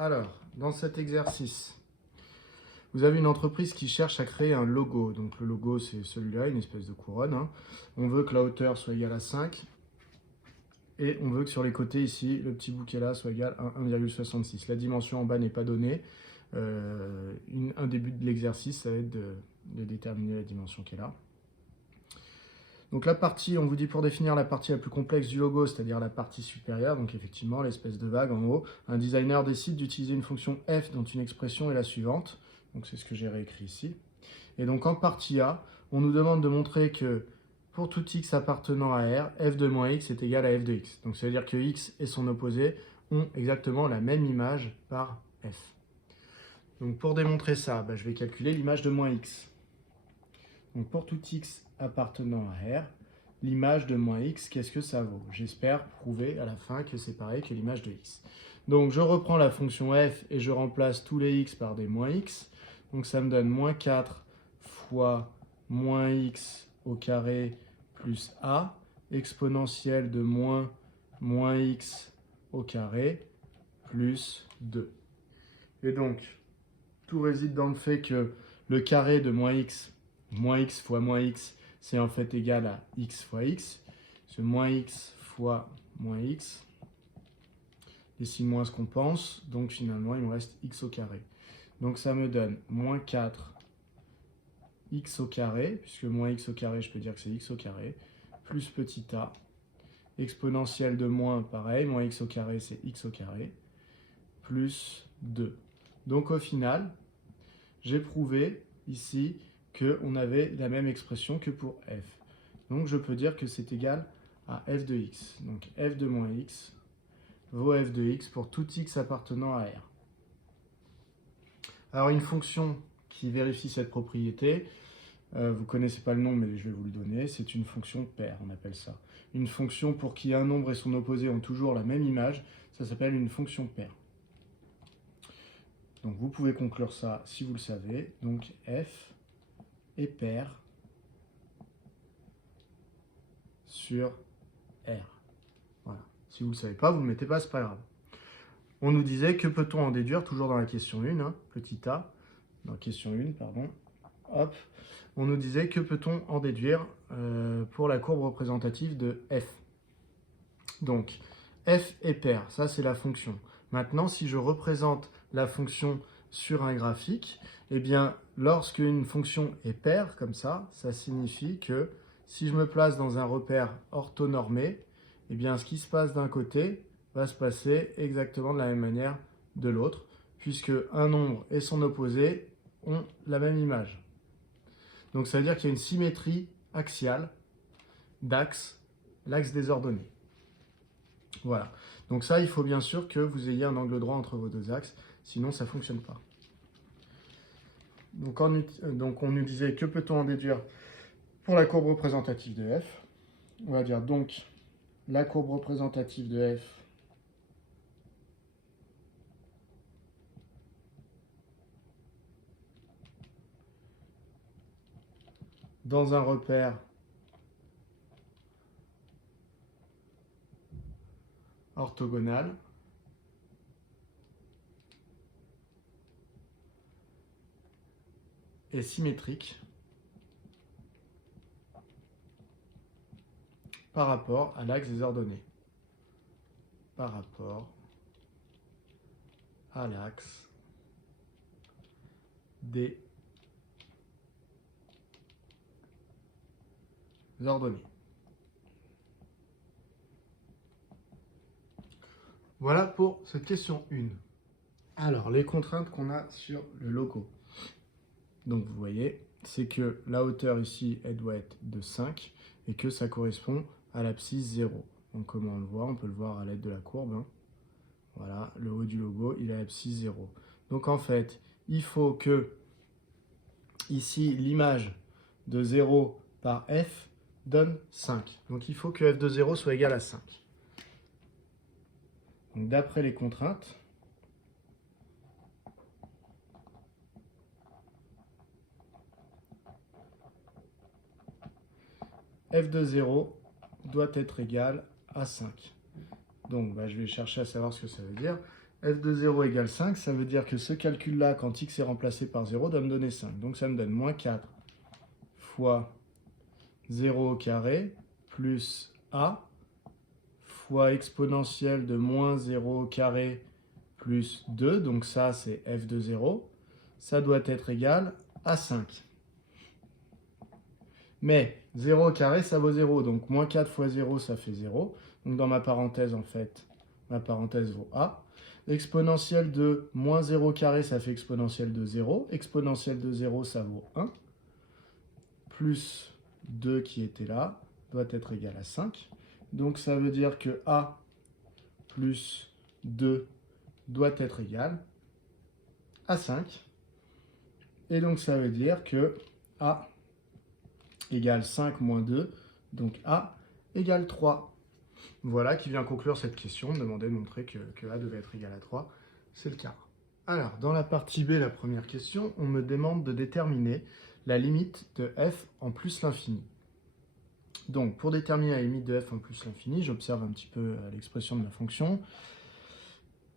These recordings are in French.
Alors, dans cet exercice, vous avez une entreprise qui cherche à créer un logo. Donc le logo, c'est celui-là, une espèce de couronne, hein. On veut que la hauteur soit égale à 5. Et on veut que sur les côtés ici, le petit bout qui est là soit égal à 1,66. La dimension en bas n'est pas donnée. Un début de l'exercice, ça va être de déterminer la dimension qui est là. Donc la partie, on vous dit pour définir la partie la plus complexe du logo, c'est-à-dire la partie supérieure, donc effectivement l'espèce de vague en haut, un designer décide d'utiliser une fonction f dont une expression est la suivante. Donc c'est ce que j'ai réécrit ici. Et donc en partie A, on nous demande de montrer que pour tout x appartenant à R, f de moins x est égal à f de x. Donc ça veut dire que x et son opposé ont exactement la même image par f. Donc pour démontrer ça, je vais calculer l'image de moins x. Donc pour tout x appartenant à R, l'image de moins x, qu'est-ce que ça vaut? J'espère prouver à la fin que c'est pareil que l'image de x. Donc je reprends la fonction f et je remplace tous les x par des moins x. Donc ça me donne moins 4 fois moins x au carré plus a, exponentielle de moins x au carré plus 2. Et donc, tout réside dans le fait que le carré de moins x fois moins x, c'est en fait égal à x fois x. Ce moins x fois moins x, ici moins ce qu'on pense, donc finalement il me reste x au carré. Donc ça me donne moins 4 x au carré, puisque moins x au carré, je peux dire que c'est x au carré, plus petit a, exponentielle de moins, pareil, moins x au carré, c'est x au carré, plus 2. Donc au final, j'ai prouvé ici qu'on avait la même expression que pour f. Donc je peux dire que c'est égal à f de x. Donc f de moins x vaut f de x pour tout x appartenant à R. Alors une fonction qui vérifie cette propriété, vous ne connaissez pas le nom, mais je vais vous le donner, c'est une fonction paire, on appelle ça. Une fonction pour qui un nombre et son opposé ont toujours la même image, ça s'appelle une fonction paire. Donc vous pouvez conclure ça si vous le savez. Donc f est paire sur R. Voilà. Si vous ne le savez pas, vous ne le mettez pas, c'est pas grave. On nous disait que peut-on en déduire, toujours dans la question 1, hein, petit a, dans la question 1, pardon. Hop. On nous disait que peut-on en déduire pour la courbe représentative de f. Donc, f est paire, ça c'est la fonction. Maintenant, si je représente la fonction sur un graphique, eh bien, lorsque une fonction est paire, comme ça signifie que si je me place dans un repère orthonormé, eh bien, ce qui se passe d'un côté va se passer exactement de la même manière de l'autre, puisque un nombre et son opposé ont la même image. Donc ça veut dire qu'il y a une symétrie axiale d'axe, l'axe des ordonnées. Voilà. Donc ça, il faut bien sûr que vous ayez un angle droit entre vos deux axes, sinon ça ne fonctionne pas. Donc on nous disait que peut-on en déduire pour la courbe représentative de f. On va dire donc la courbe représentative de f dans un repère orthogonal est symétrique par rapport à l'axe des ordonnées. Par rapport à l'axe des ordonnées. Voilà pour cette question 1. Alors, les contraintes qu'on a sur le logo. Donc, vous voyez, c'est que la hauteur ici, elle doit être de 5 et que ça correspond à l'abscisse 0. Donc, comment on le voit? On peut le voir à l'aide de la courbe, hein. Voilà, le haut du logo, il a l'abscisse 0. Donc, en fait, il faut que, ici, l'image de 0 par f donne 5. Donc, il faut que f de 0 soit égal à 5. Donc, d'après les contraintes, f de 0 doit être égal à 5. Donc, je vais chercher à savoir ce que ça veut dire. f de 0 égale 5, ça veut dire que ce calcul-là, quand x est remplacé par 0, doit me donner 5. Donc ça me donne moins 4 fois 0 au carré plus a fois exponentielle de moins 0 au carré plus 2. Donc ça, c'est f de 0. Ça doit être égal à 5. Mais 0 au carré, ça vaut 0. Donc moins 4 fois 0, ça fait 0. Donc dans ma parenthèse, en fait, ma parenthèse vaut a. Exponentielle de moins 0 au carré, ça fait exponentielle de 0. Exponentielle de 0, ça vaut 1. Plus 2 qui était là doit être égal à 5. Donc ça veut dire que a plus 2 doit être égal à 5. Et donc ça veut dire que a égale 5 moins 2, donc a égale 3. Voilà qui vient conclure cette question, demander de montrer que a devait être égal à 3. C'est le cas. Alors, dans la partie B, la première question, on me demande de déterminer la limite de f en plus l'infini. Donc, pour déterminer la limite de f en plus l'infini, j'observe un petit peu l'expression de ma fonction.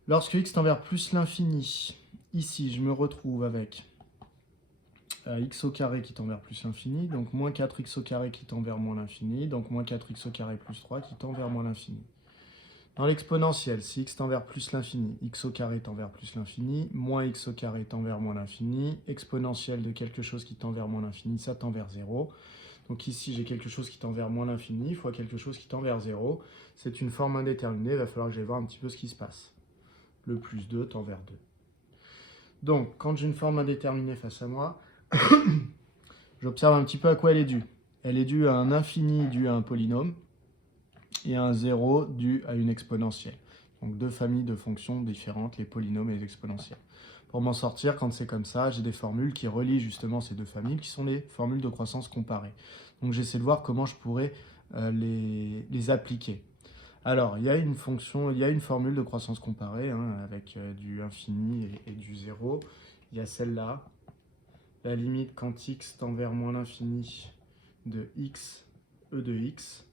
Lorsque x tend vers plus l'infini, ici, je me retrouve avec x au carré qui tend vers plus l'infini, donc moins 4x au carré qui tend vers moins l'infini, donc moins 4x au carré plus 3 qui tend vers moins l'infini. Dans l'exponentielle, si x tend vers plus l'infini, x au carré tend vers plus l'infini, moins x au carré tend vers moins l'infini, exponentielle de quelque chose qui tend vers moins l'infini, ça tend vers 0. Donc ici, j'ai quelque chose qui tend vers moins l'infini fois quelque chose qui tend vers 0. C'est une forme indéterminée, il va falloir que j'aille voir un petit peu ce qui se passe. Le plus 2 tend vers 2. Donc, quand j'ai une forme indéterminée face à moi, j'observe un petit peu à quoi elle est due. Elle est due à un infini dû à un polynôme et à un 0 dû à une exponentielle. Donc deux familles de fonctions différentes, les polynômes et les exponentielles. Pour m'en sortir, quand c'est comme ça, j'ai des formules qui relient justement ces deux familles, qui sont les formules de croissance comparée. Donc j'essaie de voir comment je pourrais les appliquer. Alors, il y a une fonction, il y a une formule de croissance comparée, hein, avec du infini et du 0. Il y a celle-là, la limite quand x tend vers moins l'infini de x, e de x,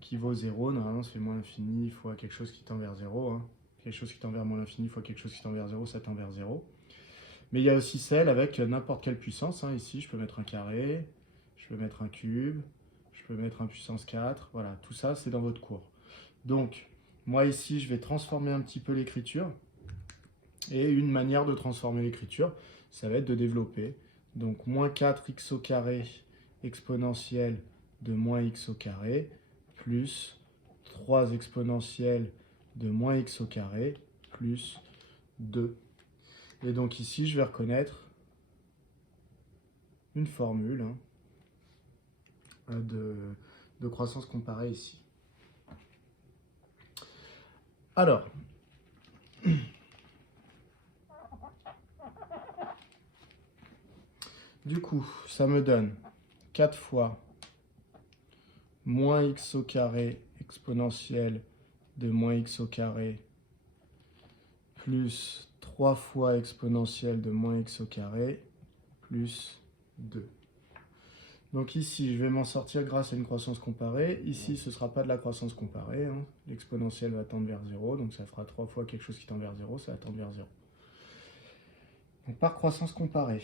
qui vaut 0. Normalement, c'est moins l'infini fois quelque chose qui tend vers 0. Hein. Quelque chose qui tend vers moins l'infini fois quelque chose qui tend vers 0, ça tend vers 0. Mais il y a aussi celle avec n'importe quelle puissance. Hein. Ici, je peux mettre un carré, je peux mettre un cube, je peux mettre un puissance 4. Voilà, tout ça, c'est dans votre cours. Donc, moi ici, je vais transformer un petit peu l'écriture. Et une manière de transformer l'écriture, ça va être de développer. Donc, moins 4x au carré exponentielle de moins x au carré plus 3 exponentielle de moins x au carré plus 2. Et donc ici, je vais reconnaître une formule de croissance comparée ici. Alors, du coup, ça me donne 4 fois moins x au carré exponentielle de moins x au carré plus 3 fois exponentielle de moins x au carré plus 2. Donc ici, je vais m'en sortir grâce à une croissance comparée. Ici, ce ne sera pas de la croissance comparée. Hein. L'exponentielle va tendre vers 0, donc ça fera 3 fois quelque chose qui tend vers 0, ça va tendre vers 0. Donc par croissance comparée.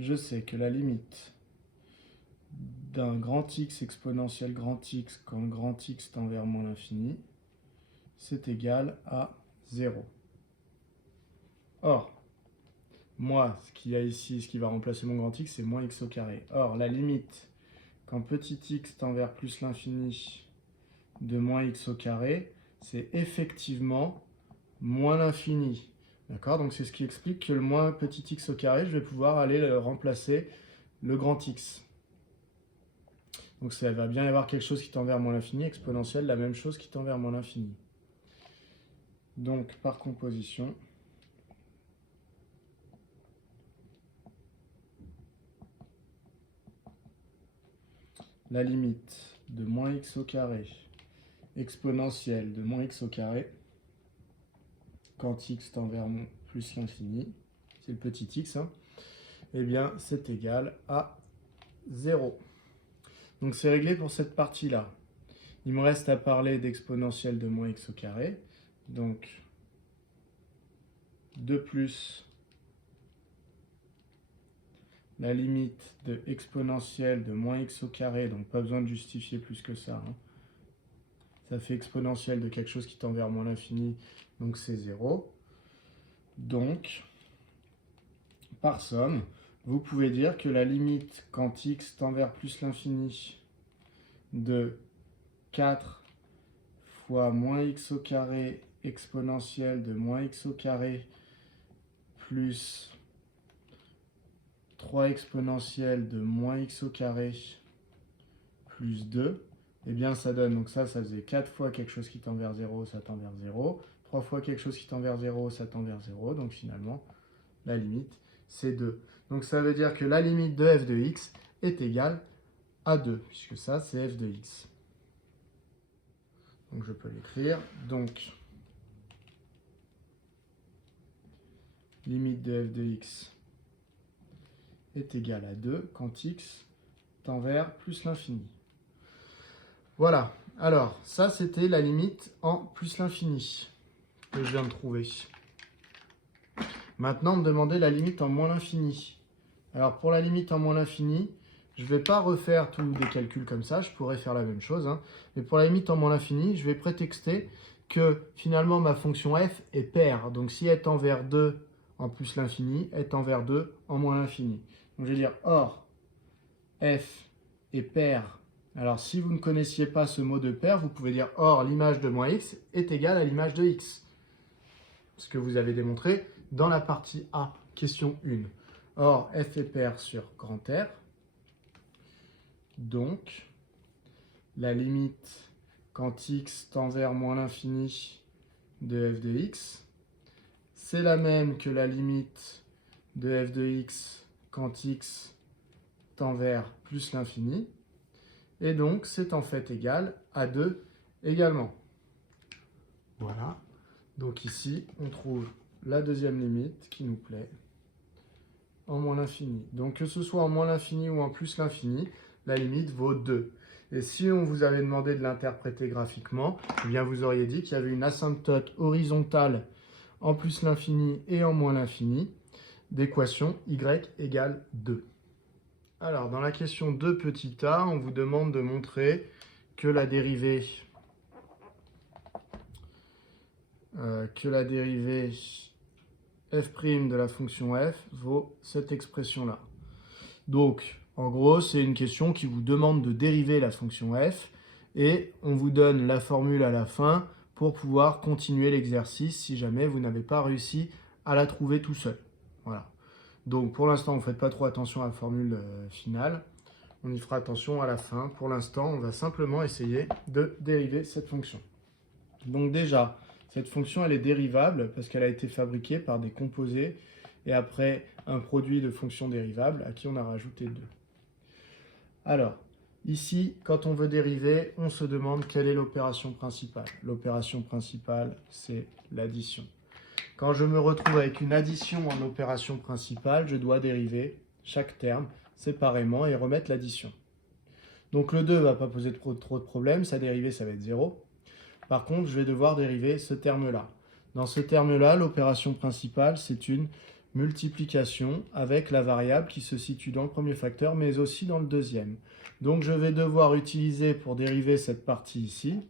Je sais que la limite d'un grand X exponentielle grand X quand grand X tend vers moins l'infini, c'est égal à 0. Or, moi, ce qu'il y a ici, ce qui va remplacer mon grand X, c'est moins x au carré. Or, la limite, quand petit x tend vers plus l'infini de moins x au carré, c'est effectivement moins l'infini. D'accord? Donc c'est ce qui explique que le moins petit x au carré, je vais pouvoir aller remplacer le grand X. Donc ça va bien y avoir quelque chose qui tend vers moins l'infini, exponentielle, la même chose qui tend vers moins l'infini. Donc par composition, la limite de moins x au carré exponentielle de moins x au carré quand x tend vers plus l'infini, c'est le petit x, hein, eh bien, c'est égal à 0. Donc, c'est réglé pour cette partie-là. Il me reste à parler d'exponentielle de moins x au carré. Donc, 2 plus la limite de exponentielle de moins x au carré, donc pas besoin de justifier plus que ça. Ça fait exponentielle de quelque chose qui tend vers moins l'infini, donc c'est 0. Donc, par somme, vous pouvez dire que la limite quand x tend vers plus l'infini de 4 fois moins x au carré exponentielle de moins x au carré plus 3 exponentielle de moins x au carré plus 2, eh bien ça donne, donc ça faisait 4 fois quelque chose qui tend vers 0, ça tend vers 0. 3 fois quelque chose qui tend vers 0, ça tend vers 0. Donc finalement, la limite, c'est 2. Donc ça veut dire que la limite de f de x est égale à 2, puisque ça, c'est f de x. Donc je peux l'écrire. Donc, limite de f de x est égale à 2 quand x tend vers plus l'infini. Voilà. Alors, ça, c'était la limite en plus l'infini que je viens de trouver. Maintenant, on me demandait la limite en moins l'infini. Alors, pour la limite en moins l'infini, je ne vais pas refaire tous des calculs comme ça, je pourrais faire la même chose. Mais pour la limite en moins l'infini, je vais prétexter que finalement ma fonction f est paire. Donc, si elle tend vers 2 en plus l'infini, elle tend vers 2 en moins l'infini. Donc, je vais dire, or, f est paire. Alors, si vous ne connaissiez pas ce mot de paire, vous pouvez dire, or, l'image de moins x est égale à l'image de x. Ce que vous avez démontré dans la partie A, question 1. Or, f est paire sur grand R. Donc, la limite quand x tend vers moins l'infini de f de x, c'est la même que la limite de f de x quand x tend vers plus l'infini. Et donc, c'est en fait égal à 2 également. Voilà. Donc ici, on trouve la deuxième limite qui nous plaît en moins l'infini. Donc que ce soit en moins l'infini ou en plus l'infini, la limite vaut 2. Et si on vous avait demandé de l'interpréter graphiquement, eh bien vous auriez dit qu'il y avait une asymptote horizontale en plus l'infini et en moins l'infini d'équation y égale 2. Alors, dans la question 2 petit a, on vous demande de montrer que la dérivée f' de la fonction f vaut cette expression-là. Donc, en gros, c'est une question qui vous demande de dériver la fonction f et on vous donne la formule à la fin pour pouvoir continuer l'exercice si jamais vous n'avez pas réussi à la trouver tout seul. Voilà. Donc, pour l'instant, vous ne faites pas trop attention à la formule finale. On y fera attention à la fin. Pour l'instant, on va simplement essayer de dériver cette fonction. Donc déjà, cette fonction, elle est dérivable parce qu'elle a été fabriquée par des composés et après un produit de fonctions dérivables à qui on a rajouté 2. Alors, ici, quand on veut dériver, on se demande quelle est l'opération principale. L'opération principale, c'est l'addition. Quand je me retrouve avec une addition en opération principale, je dois dériver chaque terme séparément et remettre l'addition. Donc le 2 ne va pas poser trop de problèmes, sa dérivée, ça va être 0. Par contre, je vais devoir dériver ce terme-là. Dans ce terme-là, l'opération principale, c'est une multiplication avec la variable qui se situe dans le premier facteur, mais aussi dans le deuxième. Donc je vais devoir utiliser, pour dériver cette partie ici,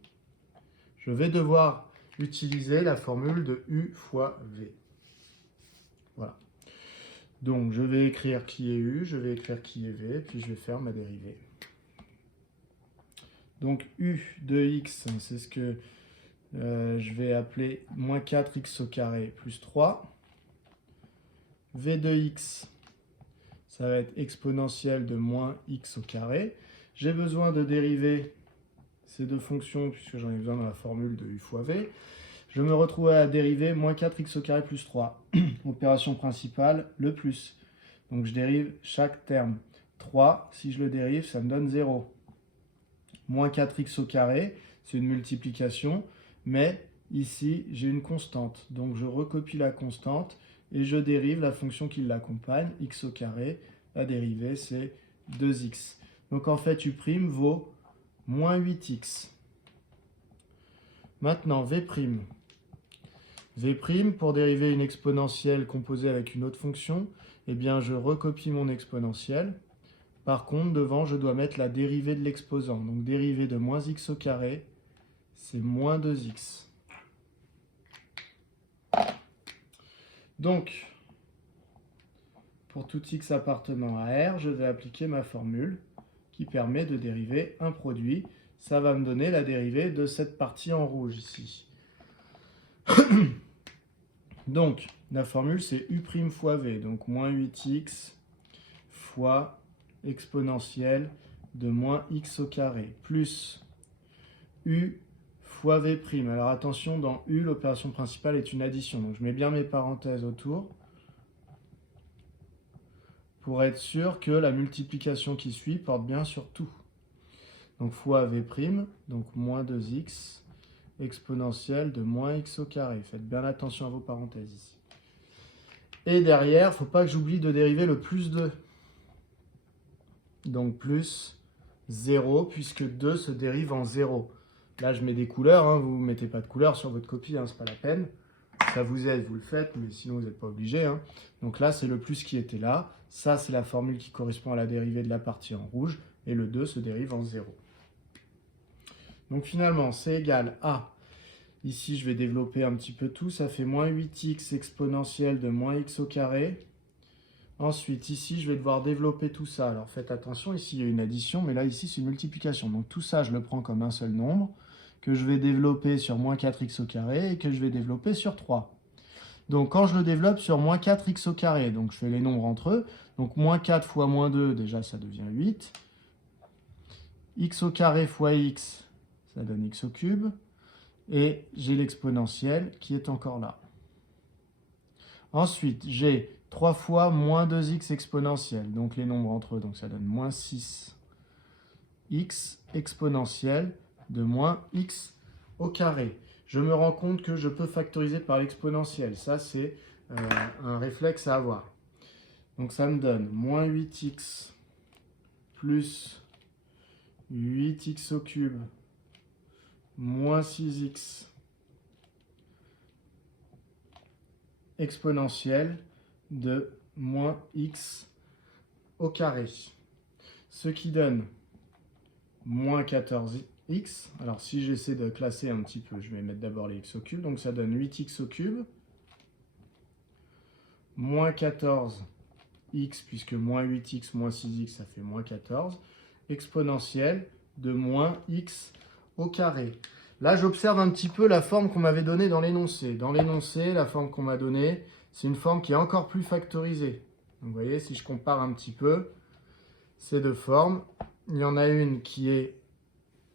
je vais devoir utiliser la formule de U fois V. Voilà. Donc je vais écrire qui est U, je vais écrire qui est V, puis je vais faire ma dérivée. Donc U de x, c'est ce que je vais appeler moins 4x au carré plus 3. V de x, ça va être exponentielle de moins x au carré. J'ai besoin de dériver ces deux fonctions puisque j'en ai besoin dans la formule de U fois V. Je me retrouve à dériver moins 4x au carré plus 3. Opération principale, le plus. Donc je dérive chaque terme. 3, si je le dérive, ça me donne 0. Moins 4x au carré, c'est une multiplication, mais ici, j'ai une constante. Donc je recopie la constante et je dérive la fonction qui l'accompagne, x au carré. La dérivée, c'est 2x. Donc en fait, u' vaut moins 8x. Maintenant, v'. V', pour dériver une exponentielle composée avec une autre fonction, eh bien, je recopie mon exponentielle. Par contre, devant, je dois mettre la dérivée de l'exposant. Donc, dérivée de moins x au carré, c'est moins 2x. Donc, pour tout x appartenant à R, je vais appliquer ma formule qui permet de dériver un produit. Ça va me donner la dérivée de cette partie en rouge ici. Donc, la formule, c'est u' fois v. Donc, moins 8x fois exponentielle de moins x au carré, plus u fois v'. Alors, attention, dans u, l'opération principale est une addition. Donc, je mets bien mes parenthèses autour pour être sûr que la multiplication qui suit porte bien sur tout. Donc, fois v', donc moins 2x, exponentielle de moins x au carré. Faites bien attention à vos parenthèses ici. Et derrière, il ne faut pas que j'oublie de dériver le plus 2. Donc plus 0, puisque 2 se dérive en 0. Là, je mets des couleurs, hein. Vous ne mettez pas de couleurs sur votre copie, hein, ce n'est pas la peine. Ça vous aide, vous le faites, mais sinon, vous n'êtes pas obligé. Hein. Donc là, c'est le plus qui était là. Ça, c'est la formule qui correspond à la dérivée de la partie en rouge. Et le 2 se dérive en 0. Donc finalement, c'est égal à... Ici, je vais développer un petit peu tout. Ça fait moins 8x exponentielle de moins x au carré. Ensuite, ici, je vais devoir développer tout ça. Alors, faites attention, ici, il y a une addition, mais là, ici, c'est une multiplication. Donc, tout ça, je le prends comme un seul nombre, que je vais développer sur moins 4x au carré et que je vais développer sur 3. Donc, quand je le développe sur moins 4x au carré, donc je fais les nombres entre eux. Donc, moins 4 fois moins 2, déjà, ça devient 8. X au carré fois x, ça donne x au cube. Et j'ai l'exponentielle qui est encore là. Ensuite, j'ai 3 fois moins 2x exponentielle, donc les nombres entre eux, donc ça donne moins 6x exponentielle de moins x au carré. Je me rends compte que je peux factoriser par l'exponentielle. Ça, c'est un réflexe à avoir. Donc ça me donne moins 8x plus 8x au cube moins 6x exponentielle de moins x au carré. Ce qui donne moins 14x. Alors si j'essaie de classer un petit peu, je vais mettre d'abord les x au cube. Donc ça donne 8x au cube moins 14x, puisque moins 8x moins 6x, ça fait moins 14, exponentielle de moins x au carré. Là, j'observe un petit peu la forme qu'on m'avait donnée dans l'énoncé. Dans l'énoncé, la forme qu'on m'a donnée, c'est une forme qui est encore plus factorisée. Donc, vous voyez, si je compare un petit peu ces deux formes, il y en a une qui est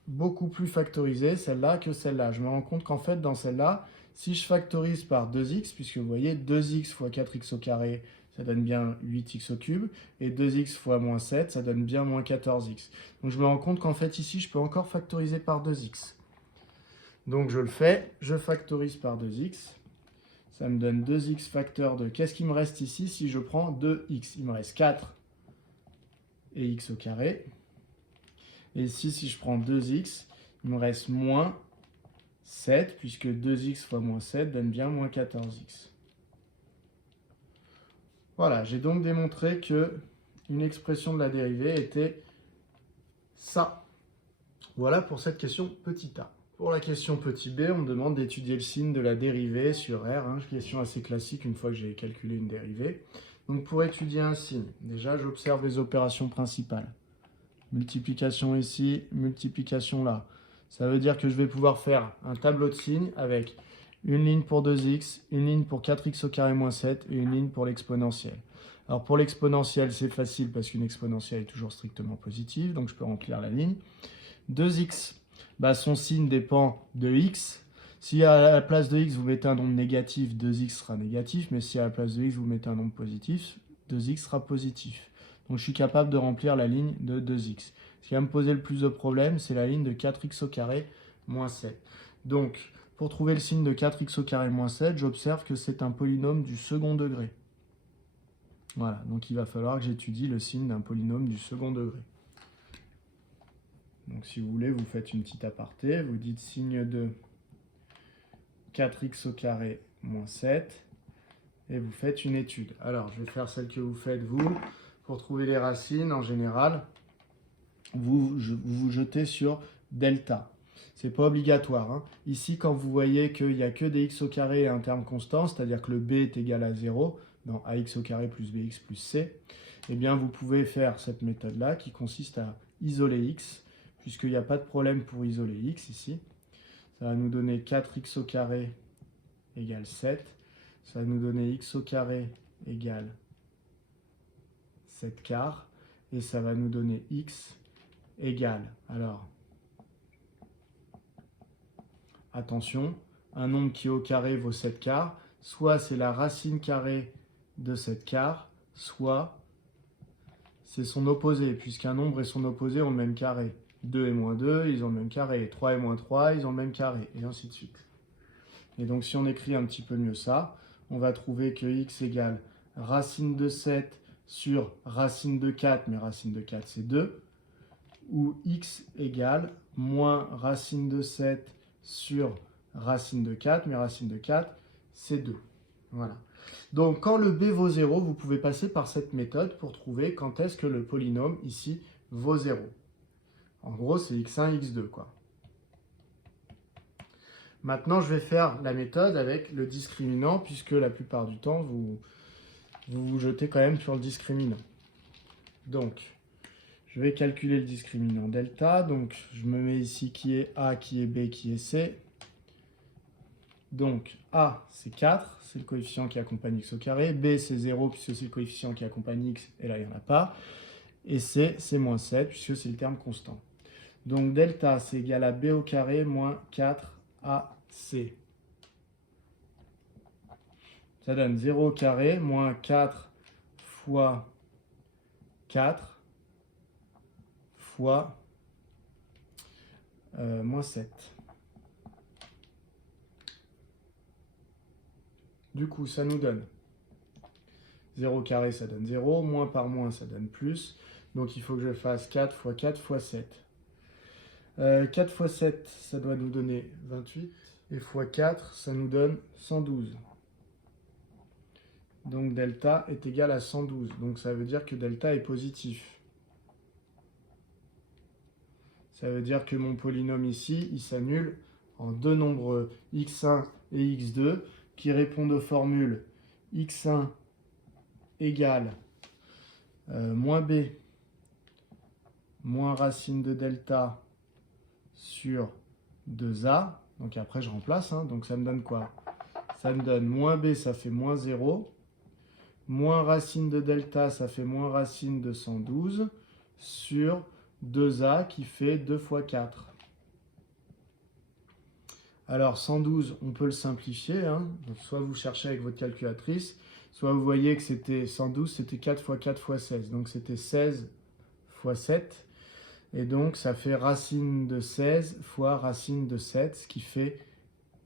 beaucoup plus factorisée, celle-là, que celle-là. Je me rends compte qu'en fait, dans celle-là, si je factorise par 2x, puisque vous voyez, 2x fois 4x au carré, ça donne bien 8x au cube, et 2x fois moins 7, ça donne bien moins 14x. Donc je me rends compte qu'en fait, ici, je peux encore factoriser par 2x. Donc je le fais, je factorise par 2x, ça me donne 2x facteur de... Qu'est-ce qui me reste ici si je prends 2x? Il me reste 4 et x au carré. Et ici, si je prends 2x, il me reste moins 7, puisque 2x fois moins 7 donne bien moins 14x. Voilà, j'ai donc démontré que une expression de la dérivée était ça. Voilà pour cette question petit a. Pour la question petit b, on me demande d'étudier le signe de la dérivée sur R. Hein, question assez classique une fois que j'ai calculé une dérivée. Donc pour étudier un signe, déjà j'observe les opérations principales. Multiplication ici, multiplication là. Ça veut dire que je vais pouvoir faire un tableau de signes avec une ligne pour 2x, une ligne pour 4x au carré moins 7 et une ligne pour l'exponentielle. Alors pour l'exponentielle, c'est facile parce qu'une exponentielle est toujours strictement positive, donc je peux remplir la ligne. 2x, bah son signe dépend de x. Si à la place de x, vous mettez un nombre négatif, 2x sera négatif, mais si à la place de x, vous mettez un nombre positif, 2x sera positif. Donc je suis capable de remplir la ligne de 2x. Ce qui va me poser le plus de problèmes, c'est la ligne de 4x au carré moins 7. Donc Pour trouver le signe de 4x au carré moins 7, j'observe que c'est un polynôme du second degré. Voilà, donc il va falloir que j'étudie le signe d'un polynôme du second degré. Donc si vous voulez, vous faites une petite aparté, vous dites signe de 4x au carré moins 7, et vous faites une étude. Alors, je vais faire celle que vous faites vous. Pour trouver les racines, en général, vous vous jetez sur delta. C'est pas obligatoire, hein. Ici, quand vous voyez qu'il n'y a que des x au carré et un terme constant, c'est-à-dire que le b est égal à 0, dans ax au carré plus bx plus c, eh bien, vous pouvez faire cette méthode-là qui consiste à isoler x, puisqu'il n'y a pas de problème pour isoler x ici. Ça va nous donner 4x au carré égale 7. Ça va nous donner x au carré égale 7 quarts. Et ça va nous donner x égale, alors, attention, un nombre qui au carré vaut 7 quarts, soit c'est la racine carrée de 7 quarts, soit c'est son opposé, puisqu'un nombre et son opposé ont le même carré. 2 et moins 2, ils ont le même carré. 3 et moins 3, ils ont le même carré, et ainsi de suite. Et donc si on écrit un petit peu mieux ça, on va trouver que x égale racine de 7 sur racine de 4, mais racine de 4 c'est 2, ou x égale moins racine de 7 sur racine de 4, mais racine de 4 c'est 2. Voilà. Donc quand le b vaut 0, vous pouvez passer par cette méthode pour trouver quand est-ce que le polynôme ici vaut 0. En gros, c'est x1, x2, quoi. Maintenant, je vais faire la méthode avec le discriminant, puisque la plupart du temps, vous vous jetez quand même sur le discriminant. Donc, je vais calculer le discriminant delta. Donc, je me mets ici qui est A, qui est B, qui est C. Donc, A, c'est 4, c'est le coefficient qui accompagne x au carré. B, c'est 0, puisque c'est le coefficient qui accompagne x, et là, il n'y en a pas. Et C, c'est moins 7, puisque c'est le terme constant. Donc, delta, c'est égal à B au carré moins 4AC. Ça donne 0 au carré moins 4 fois 4 fois moins 7. Du coup, ça nous donne 0 au carré, ça donne 0. Moins par moins, ça donne plus. Donc, il faut que je fasse 4 fois 4 fois 7. 4 fois 7, ça doit nous donner 28. Et fois 4, ça nous donne 112. Donc, delta est égal à 112. Donc, ça veut dire que delta est positif. Ça veut dire que mon polynôme ici, il s'annule en deux nombres x1 et x2 qui répondent aux formules x1 égale moins b moins racine de delta sur 2a. Donc après, je remplace. Hein. Donc ça me donne quoi? Ça me donne moins b, ça fait moins 0. Moins racine de delta, ça fait moins racine de 112 sur 2a qui fait 2 fois 4. Alors 112, on peut le simplifier. Hein. Donc, soit vous cherchez avec votre calculatrice, soit vous voyez que c'était 112, c'était 4 fois 4 fois 16. Donc c'était 16 fois 7. Et donc ça fait racine de 16 fois racine de 7, ce qui fait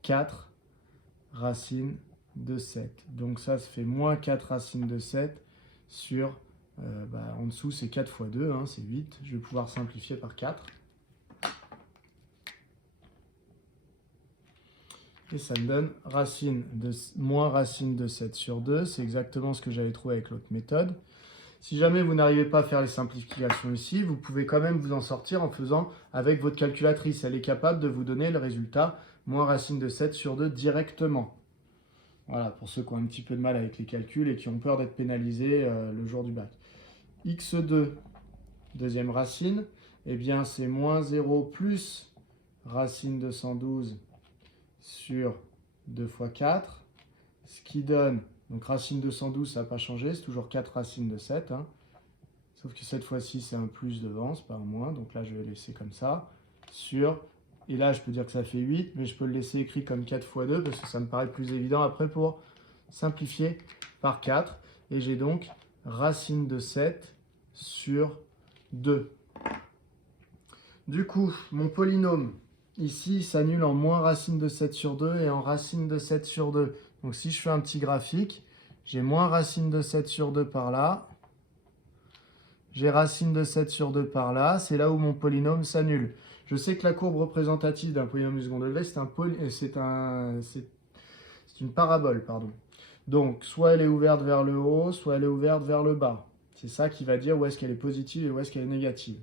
4 racines de 7. Donc ça fait moins 4 racines de 7 sur, en dessous c'est 4 fois 2, hein, c'est 8. Je vais pouvoir simplifier par 4. Et ça me donne moins racine de 7 sur 2. C'est exactement ce que j'avais trouvé avec l'autre méthode. Si jamais vous n'arrivez pas à faire les simplifications ici, vous pouvez quand même vous en sortir en faisant avec votre calculatrice. Elle est capable de vous donner le résultat moins racine de 7 sur 2 directement. Voilà, pour ceux qui ont un petit peu de mal avec les calculs et qui ont peur d'être pénalisés le jour du bac. x2, deuxième racine, eh bien c'est moins 0 plus racine de 112 sur 2 fois 4, ce qui donne, donc racine de 112, ça n'a pas changé, c'est toujours 4 racines de 7, hein. Sauf que cette fois-ci, c'est un plus devant, c'est pas un moins, donc là, je vais laisser comme ça, sur, et là, je peux dire que ça fait 8, mais je peux le laisser écrit comme 4 fois 2, parce que ça me paraît plus évident après pour simplifier par 4, et j'ai donc racine de 7 sur 2. Du coup, mon polynôme ici, il s'annule en moins racine de 7 sur 2 et en racine de 7 sur 2. Donc si je fais un petit graphique, j'ai moins racine de 7 sur 2 par là. J'ai racine de 7 sur 2 par là. C'est là où mon polynôme s'annule. Je sais que la courbe représentative d'un polynôme du second degré, c'est une parabole, pardon. Donc, soit elle est ouverte vers le haut, soit elle est ouverte vers le bas. C'est ça qui va dire où est-ce qu'elle est positive et où est-ce qu'elle est négative.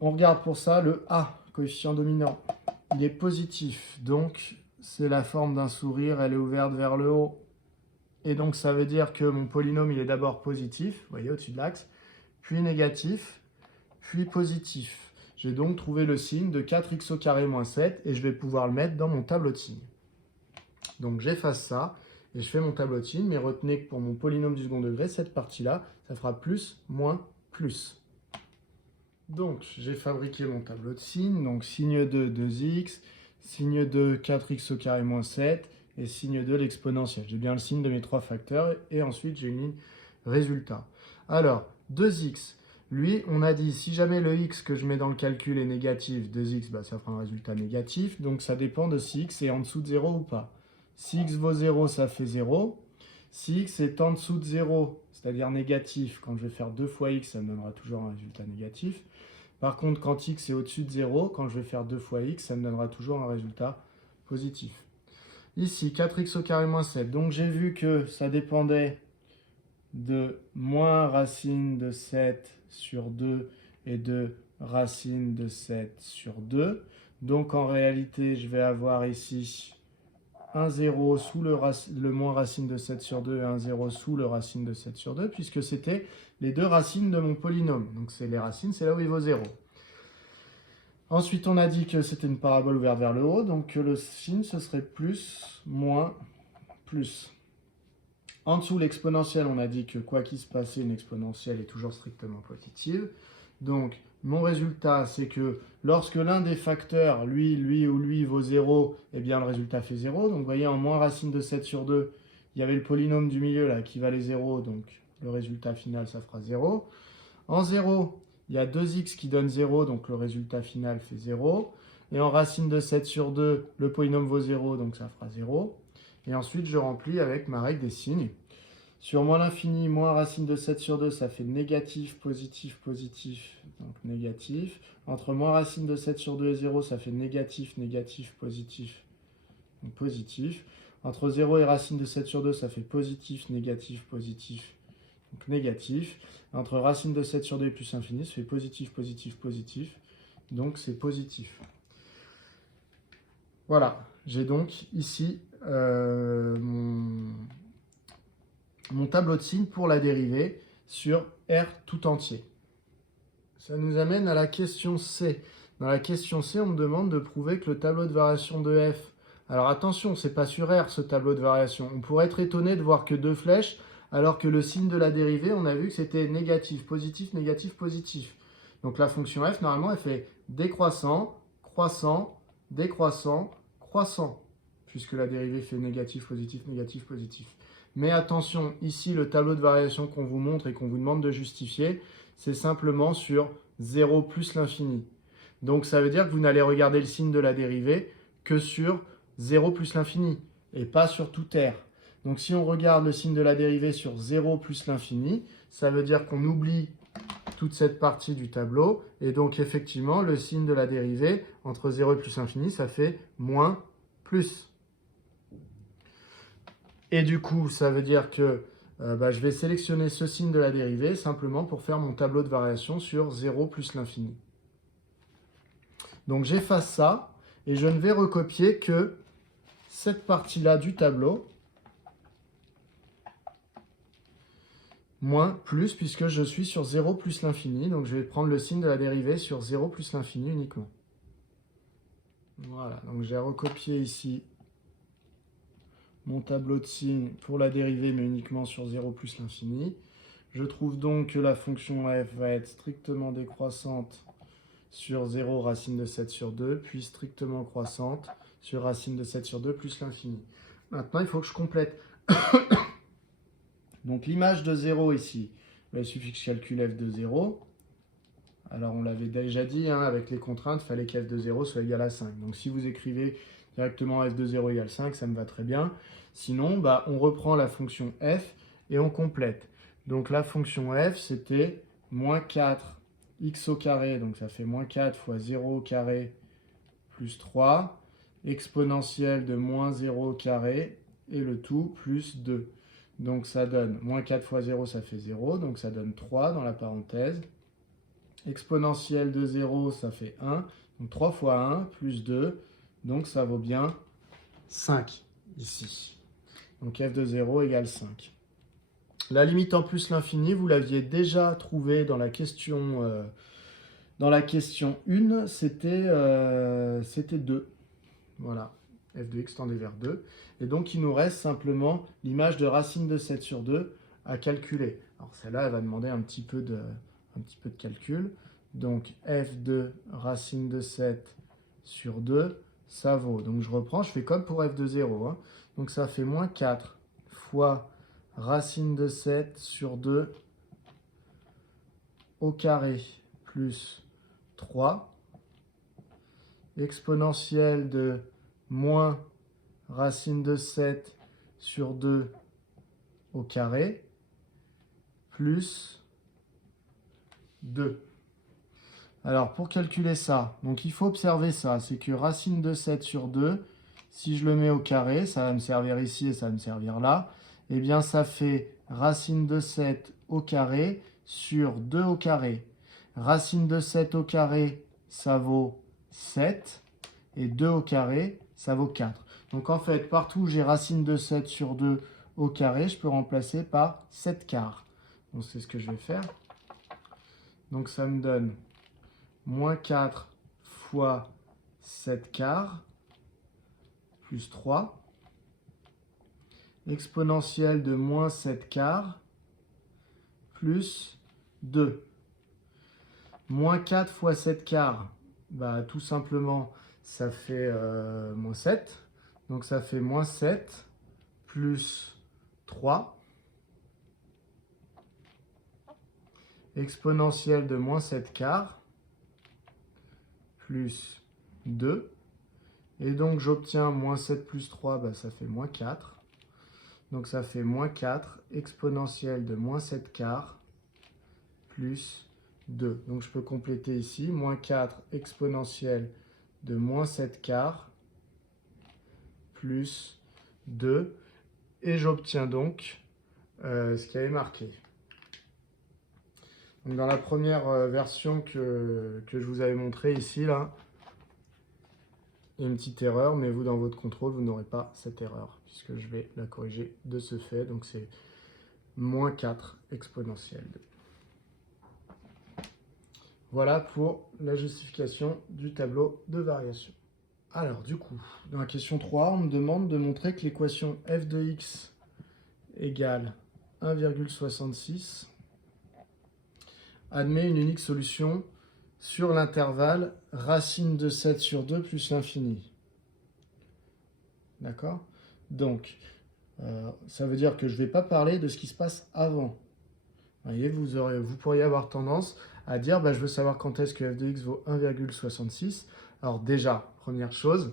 On regarde pour ça le A, coefficient dominant. Il est positif, donc c'est la forme d'un sourire, elle est ouverte vers le haut. Et donc ça veut dire que mon polynôme, il est d'abord positif, vous voyez, au-dessus de l'axe, puis négatif, puis positif. J'ai donc trouvé le signe de 4x au carré moins 7 et je vais pouvoir le mettre dans mon tableau de signes. Donc j'efface ça et je fais mon tableau de signes, mais retenez que pour mon polynôme du second degré, cette partie-là, ça fera plus, moins, plus. Donc j'ai fabriqué mon tableau de signes, donc signe 2, 2x, signe 2, 4x au carré moins 7, et signe 2, l'exponentielle. J'ai bien le signe de mes trois facteurs, et ensuite j'ai une ligne résultat. Alors, 2x, lui, on a dit, si jamais le x que je mets dans le calcul est négatif, 2x, bah, ça fera un résultat négatif, donc ça dépend de si x est en dessous de 0 ou pas. Si x vaut 0, ça fait 0. Si x est en dessous de 0, c'est-à-dire négatif, quand je vais faire 2 fois x, ça me donnera toujours un résultat négatif. Par contre, quand x est au-dessus de 0, quand je vais faire 2 fois x, ça me donnera toujours un résultat positif. Ici, 4x au carré moins 7. Donc j'ai vu que ça dépendait de moins racine de 7 sur 2 et de racine de 7 sur 2. Donc en réalité, je vais avoir ici un 0 sous le moins racine de 7 sur 2 et un 0 sous le racine de 7 sur 2, puisque c'était les deux racines de mon polynôme. Donc c'est les racines, c'est là où il vaut 0. Ensuite, on a dit que c'était une parabole ouverte vers le haut, donc le signe, ce serait plus, moins, plus. En dessous, l'exponentielle, on a dit que quoi qu'il se passe, une exponentielle est toujours strictement positive. Donc, mon résultat, c'est que lorsque l'un des facteurs, lui vaut 0, eh bien le résultat fait 0. Donc, vous voyez, en moins racine de 7 sur 2, il y avait le polynôme du milieu là qui valait 0, donc le résultat final, ça fera 0. En 0, il y a 2x qui donne 0, donc le résultat final fait 0. Et en racine de 7 sur 2, le polynôme vaut 0, donc ça fera 0. Et ensuite, je remplis avec ma règle des signes. Sur moins l'infini, moins racine de 7 sur 2, ça fait négatif, positif, positif, donc négatif. Entre moins racine de 7 sur 2 et 0, ça fait négatif, négatif, positif, donc positif. Entre 0 et racine de 7 sur 2, ça fait positif, négatif, positif, donc négatif. Entre racine de 7 sur 2 et plus infini, ça fait positif, positif, positif, donc c'est positif. Voilà, j'ai donc ici mon tableau de signes pour la dérivée sur R tout entier. Ça nous amène à la question C. Dans la question C, on me demande de prouver que le tableau de variation de F... Alors attention, ce n'est pas sur R ce tableau de variation. On pourrait être étonné de voir que deux flèches, alors que le signe de la dérivée, on a vu que c'était négatif, positif, négatif, positif. Donc la fonction F, normalement, elle fait décroissant, croissant, décroissant, croissant, puisque la dérivée fait négatif, positif, négatif, positif. Mais attention, ici, le tableau de variation qu'on vous montre et qu'on vous demande de justifier, c'est simplement sur 0 plus l'infini. Donc ça veut dire que vous n'allez regarder le signe de la dérivée que sur 0 plus l'infini, et pas sur tout R. Donc si on regarde le signe de la dérivée sur 0 plus l'infini, ça veut dire qu'on oublie toute cette partie du tableau, et donc effectivement, le signe de la dérivée, entre 0 et plus l'infini, ça fait moins plus. Et du coup, ça veut dire que je vais sélectionner ce signe de la dérivée simplement pour faire mon tableau de variation sur 0 plus l'infini. Donc j'efface ça et je ne vais recopier que cette partie-là du tableau, moins plus, puisque je suis sur 0 plus l'infini. Donc je vais prendre le signe de la dérivée sur 0 plus l'infini uniquement. Voilà, donc j'ai recopié ici mon tableau de signes pour la dérivée, mais uniquement sur 0 plus l'infini. Je trouve donc que la fonction f va être strictement décroissante sur 0 racine de 7 sur 2, puis strictement croissante sur racine de 7 sur 2 plus l'infini. Maintenant, il faut que je complète. Donc l'image de 0 ici, il suffit que je calcule f de 0. Alors, on l'avait déjà dit, hein, avec les contraintes, il fallait qu'f de 0 soit égal à 5. Donc, si vous écrivez directement f de 0 égale 5, ça me va très bien. Sinon, bah, on reprend la fonction f et on complète. Donc, la fonction f, c'était moins 4x au carré, donc ça fait moins 4 fois 0 au carré plus 3, exponentielle de moins 0 au carré, et le tout plus 2. Donc, ça donne moins 4 fois 0, ça fait 0, donc ça donne 3 dans la parenthèse. Exponentielle de 0, ça fait 1. Donc 3 fois 1 plus 2, donc ça vaut bien 5 ici. Donc f de 0 égale 5. La limite en plus l'infini, vous l'aviez déjà trouvé dans la question 1, c'était 2. Voilà, f de x tendait vers 2. Et donc il nous reste simplement l'image de racine de 7 sur 2 à calculer. Alors celle-là, elle va demander un petit peu de calcul. Donc f de racine de 7 sur 2, ça vaut. Donc je reprends, je fais comme pour f de 0. Hein. Donc ça fait moins 4 fois racine de 7 sur 2 au carré plus 3. Exponentielle de moins racine de 7 sur 2 au carré plus 2. Alors, pour calculer ça, donc il faut observer ça, c'est que racine de 7 sur 2, si je le mets au carré, ça va me servir ici et ça va me servir là, eh bien ça fait racine de 7 au carré sur 2 au carré. Racine de 7 au carré, ça vaut 7, et 2 au carré, ça vaut 4. Donc en fait, partout où j'ai racine de 7 sur 2 au carré, je peux remplacer par 7 quarts. Donc c'est ce que je vais faire. Donc ça me donne moins 4 fois 7 quarts plus 3. Exponentielle de moins 7 quarts plus 2. Moins 4 fois 7 quarts, bah, tout simplement, ça fait moins 7. Donc ça fait moins 7 plus 3. Exponentielle de moins 7 quarts plus 2. Et donc j'obtiens moins 7 plus 3, bah, ça fait moins 4. Donc ça fait moins 4 exponentielle de moins 7 quarts plus 2. Donc je peux compléter ici, moins 4 exponentielle de moins 7 quarts plus 2. Et j'obtiens donc ce qui avait marqué. Donc dans la première version que je vous avais montré ici, là, il y a une petite erreur, mais vous, dans votre contrôle, vous n'aurez pas cette erreur, puisque je vais la corriger de ce fait. Donc c'est moins 4 exponentielle. Voilà pour la justification du tableau de variation. Alors du coup, dans la question 3, on me demande de montrer que l'équation f de x égale 1,66 admet une unique solution sur l'intervalle racine de 7 sur 2 plus l'infini. D'accord? Donc, ça veut dire que je ne vais pas parler de ce qui se passe avant. Vous voyez, vous pourriez avoir tendance à dire, bah, je veux savoir quand est-ce que f de x vaut 1,66. Alors déjà, première chose,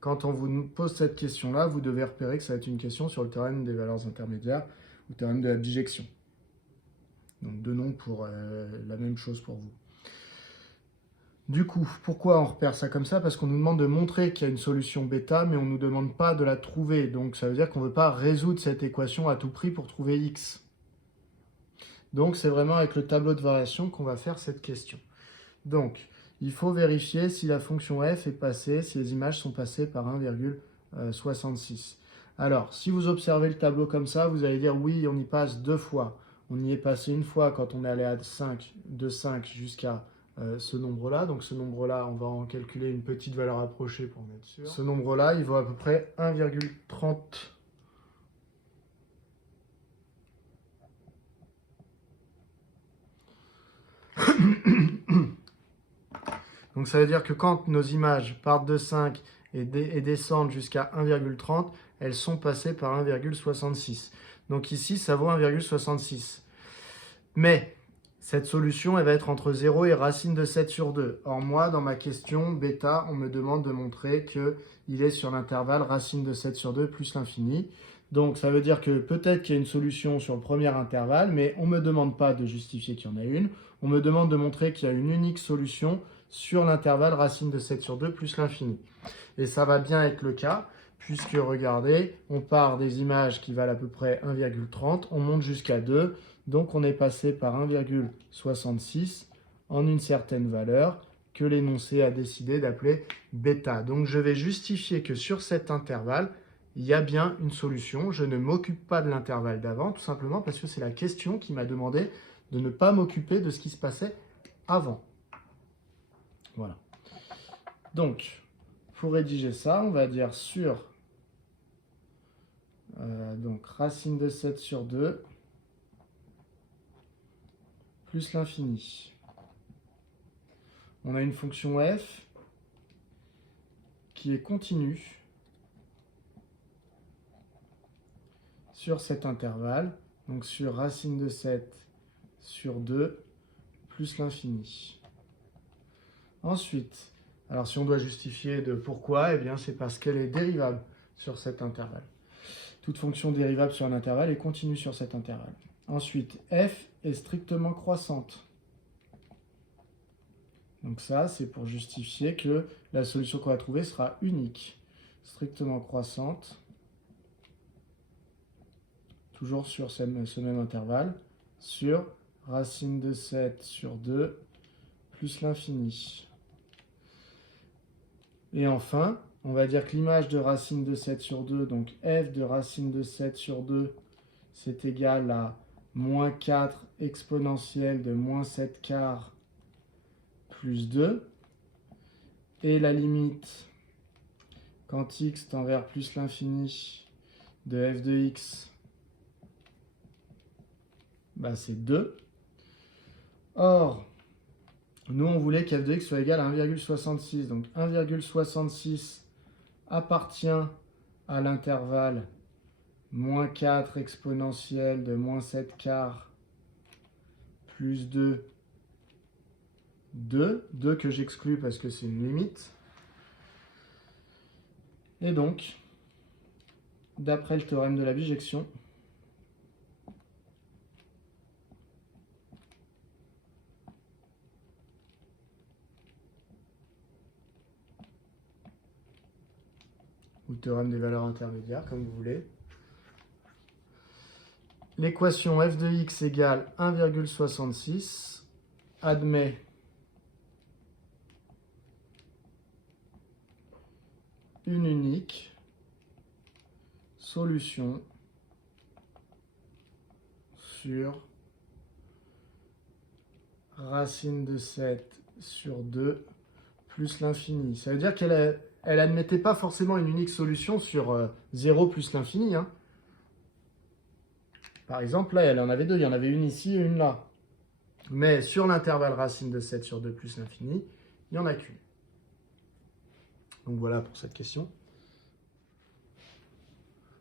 quand on vous pose cette question-là, vous devez repérer que ça va être une question sur le théorème des valeurs intermédiaires ou le théorème de la bijection. Donc deux noms pour la même chose pour vous. Du coup, pourquoi on repère ça comme ça? Parce qu'on nous demande de montrer qu'il y a une solution bêta, mais on ne nous demande pas de la trouver. Donc ça veut dire qu'on ne veut pas résoudre cette équation à tout prix pour trouver x. Donc c'est vraiment avec le tableau de variation qu'on va faire cette question. Donc il faut vérifier si la fonction f est passée, si les images sont passées par 1,66. Alors, si vous observez le tableau comme ça, vous allez dire oui, on y passe deux fois. On y est passé une fois quand on est allé à 5, de 5 jusqu'à ce nombre-là. Donc ce nombre-là, on va en calculer une petite valeur approchée pour en être sûr. Ce nombre-là, il vaut à peu près 1,30. Donc ça veut dire que quand nos images partent de 5 et descendent jusqu'à 1,30, elles sont passées par 1,66. Donc ici, ça vaut 1,66. Mais Cette solution, elle va être entre 0 et racine de 7 sur 2. Or, moi, dans ma question bêta, on me demande de montrer qu'il est sur l'intervalle racine de 7 sur 2 plus l'infini. Donc, ça veut dire que peut-être qu'il y a une solution sur le premier intervalle, mais on ne me demande pas de justifier qu'il y en a une. On me demande de montrer qu'il y a une unique solution sur l'intervalle racine de 7 sur 2 plus l'infini. Et ça va bien être le cas, puisque, regardez, on part des images qui valent à peu près 1,30, on monte jusqu'à 2, donc on est passé par 1,66 en une certaine valeur que l'énoncé a décidé d'appeler bêta. Donc je vais justifier que sur cet intervalle, il y a bien une solution. Je ne m'occupe pas de l'intervalle d'avant, tout simplement parce que c'est la question qui m'a demandé de ne pas m'occuper de ce qui se passait avant. Voilà. Donc, pour rédiger ça, on va dire sur donc racine de 7 sur 2 plus l'infini. On a une fonction f qui est continue sur cet intervalle, donc sur racine de 7 sur 2 plus l'infini. Ensuite, alors si on doit justifier de pourquoi, eh bien c'est parce qu'elle est dérivable sur cet intervalle. Toute fonction dérivable sur un intervalle est continue sur cet intervalle. Ensuite, f est strictement croissante. Donc ça, c'est pour justifier que la solution qu'on va trouver sera unique. Strictement croissante, toujours sur ce même intervalle, sur racine de 7 sur 2 plus l'infini. Et enfin, on va dire que l'image de racine de 7 sur 2, donc f de racine de 7 sur 2, c'est égal à moins 4 exponentielle de moins 7 quart plus 2. Et la limite, quand x tend vers plus l'infini de f de x, bah c'est 2. Or, nous, on voulait qu'f de x soit égal à 1,66. Donc 1,66 appartient à l'intervalle moins 4 exponentielle de moins 7 quart plus 2, 2 que j'exclus parce que c'est une limite. Et donc, d'après le théorème de la bijection, ou théorème des valeurs intermédiaires, comme vous voulez, l'équation f de x égale 1,66 admet une unique solution sur racine de 7 sur 2 plus l'infini. Ça veut dire qu'elle admettait pas forcément une unique solution sur 0 plus l'infini. Hein. Par exemple, là, elle en avait deux. Il y en avait une ici et une là. Mais sur l'intervalle racine de 7 sur 2 plus l'infini, il n'y en a qu'une. Donc voilà pour cette question.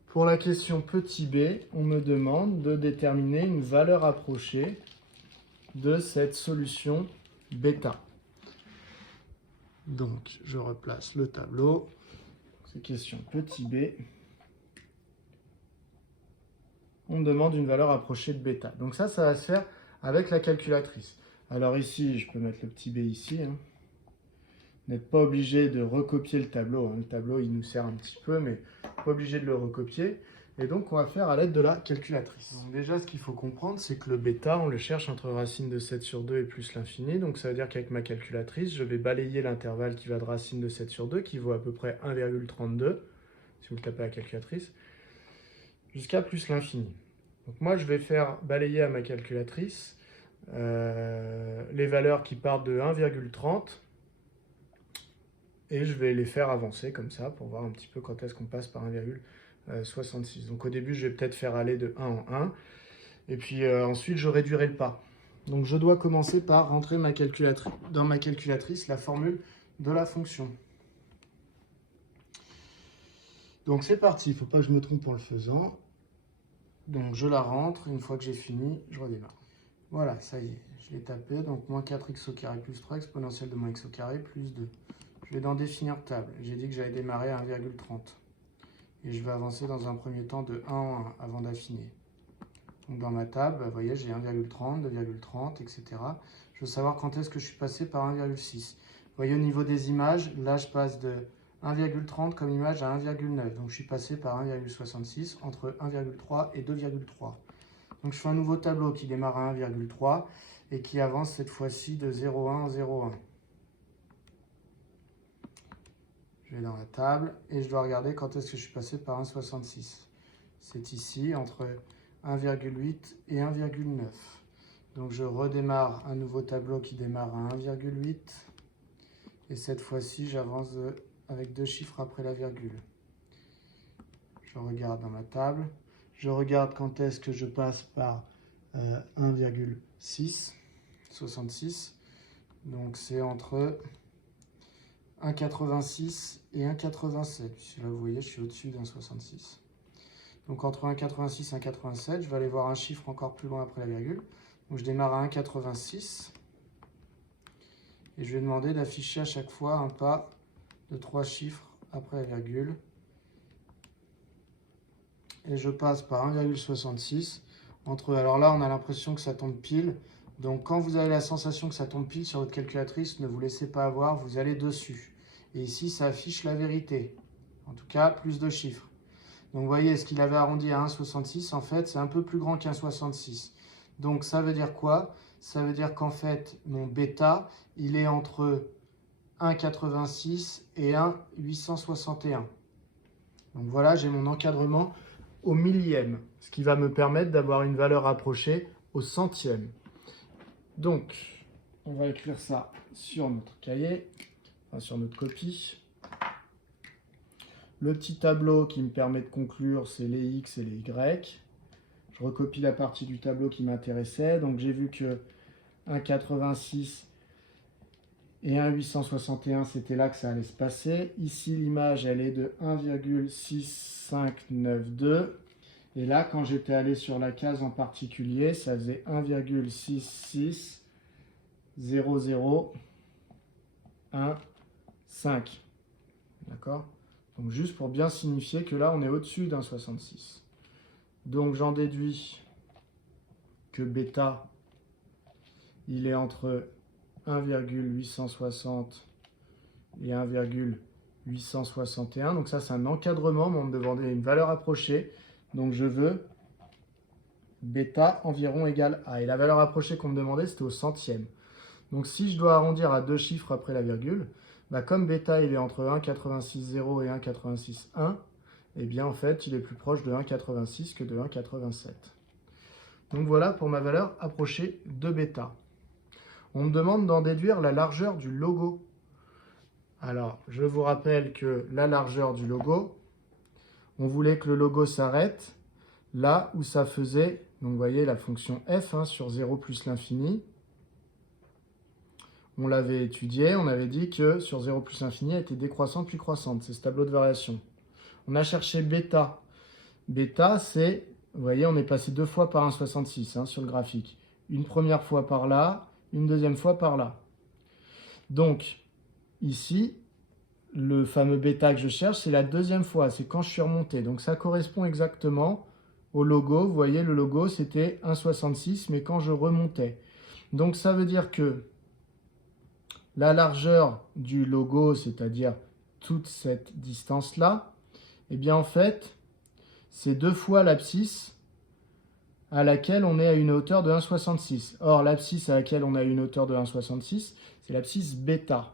Pour la question petit b, on me demande de déterminer une valeur approchée de cette solution bêta. Donc, je replace le tableau. C'est question petit b. On me demande une valeur approchée de bêta. Donc ça va se faire avec la calculatrice. Alors ici, je peux mettre le petit b ici. Hein. Vous n'êtes pas obligé de recopier le tableau. Hein. Le tableau, il nous sert un petit peu, mais pas obligé de le recopier. Et donc, on va faire à l'aide de la calculatrice. Donc déjà, ce qu'il faut comprendre, c'est que le bêta, on le cherche entre racine de 7 sur 2 et plus l'infini. Donc ça veut dire qu'avec ma calculatrice, je vais balayer l'intervalle qui va de racine de 7 sur 2, qui vaut à peu près 1,32, si vous le tapez à la calculatrice, jusqu'à plus l'infini. Donc moi, je vais faire balayer à ma calculatrice les valeurs qui partent de 1,30 et je vais les faire avancer comme ça pour voir un petit peu quand est-ce qu'on passe par 1,66. Donc au début, je vais peut-être faire aller de 1 en 1 et puis ensuite, je réduirai le pas. Donc je dois commencer par rentrer dans ma calculatrice la formule de la fonction. Donc c'est parti, il ne faut pas que je me trompe en le faisant. Donc je la rentre, une fois que j'ai fini, je redémarre. Voilà, ça y est, je l'ai tapé. Donc moins 4x au carré plus 3 exponentielle de moins x au carré plus 2. Je vais dans définir table. J'ai dit que j'allais démarrer à 1,30. Et je vais avancer dans un premier temps de 1 en 1 avant d'affiner. Donc dans ma table, vous voyez, j'ai 1,30, 2,30, etc. Je veux savoir quand est-ce que je suis passé par 1,6. Vous voyez, au niveau des images, là, je passe de 1,30 comme image à 1,9. Donc je suis passé par 1,66 entre 1,3 et 2,3. Donc je fais un nouveau tableau qui démarre à 1,3 et qui avance cette fois-ci de 0,1 en 0,1. Je vais dans la table et je dois regarder quand est-ce que je suis passé par 1,66. C'est ici, entre 1,8 et 1,9. Donc je redémarre un nouveau tableau qui démarre à 1,8. Et cette fois-ci, j'avance avec 2 chiffres après la virgule. Je regarde dans ma table. Je regarde quand est-ce que je passe par 1,6, 66. Donc c'est entre 1,86 et 1,87. Là, vous voyez, je suis au-dessus d'1,66. Donc entre 1,86 et 1,87, je vais aller voir un chiffre encore plus loin après la virgule. Donc je démarre à 1,86. Et je vais demander d'afficher à chaque fois un pas de 3 chiffres après la virgule. Et je passe par 1,66. Alors là, on a l'impression que ça tombe pile. Donc quand vous avez la sensation que ça tombe pile sur votre calculatrice, ne vous laissez pas avoir, vous allez dessus. Et ici, ça affiche la vérité. En tout cas, plus de chiffres. Donc vous voyez, ce qu'il avait arrondi à 1,66, en fait, c'est un peu plus grand qu'1,66. Donc ça veut dire quoi? Ça veut dire qu'en fait, mon bêta, il est entre 1,86 et 1,861. Donc voilà, j'ai mon encadrement au millième, ce qui va me permettre d'avoir une valeur approchée au centième. Donc, on va écrire ça sur notre cahier, enfin sur notre copie. Le petit tableau qui me permet de conclure, c'est les x et les y. Je recopie la partie du tableau qui m'intéressait. Donc j'ai vu que 1,86 et 1,861, c'était là que ça allait se passer. Ici, l'image, elle est de 1,6592. Et là, quand j'étais allé sur la case en particulier, ça faisait 1,660015. D'accord? Donc juste pour bien signifier que là, on est au-dessus d'un 66. Donc j'en déduis que bêta, il est entre 1,860 et 1,861. Donc ça, c'est un encadrement, mais on me demandait une valeur approchée. Donc je veux bêta environ égale A. Et la valeur approchée qu'on me demandait, c'était au centième. Donc si je dois arrondir à 2 chiffres après la virgule, comme bêta il est entre 1,860 et 1,861, eh bien en fait il est plus proche de 1,86 que de 1,87. Donc voilà pour ma valeur approchée de bêta. On me demande d'en déduire la largeur du logo. Alors je vous rappelle que la largeur du logo, on voulait que le logo s'arrête là où ça faisait, donc vous voyez la fonction f sur 0 plus l'infini. On l'avait étudié, on avait dit que sur 0 plus l'infini, elle était décroissante puis croissante. C'est ce tableau de variation. On a cherché bêta. Bêta, c'est, vous voyez, on est passé 2 fois par 1,66 sur le graphique. Une première fois par là, une deuxième fois par là. Donc, ici, le fameux bêta que je cherche, c'est la deuxième fois, c'est quand je suis remonté. Donc ça correspond exactement au logo. Vous voyez, le logo, c'était 1,66, mais quand je remontais. Donc ça veut dire que la largeur du logo, c'est-à-dire toute cette distance-là, eh bien en fait, c'est 2 fois l'abscisse à laquelle on est à une hauteur de 1,66. Or, l'abscisse à laquelle on a une hauteur de 1,66, c'est l'abscisse bêta.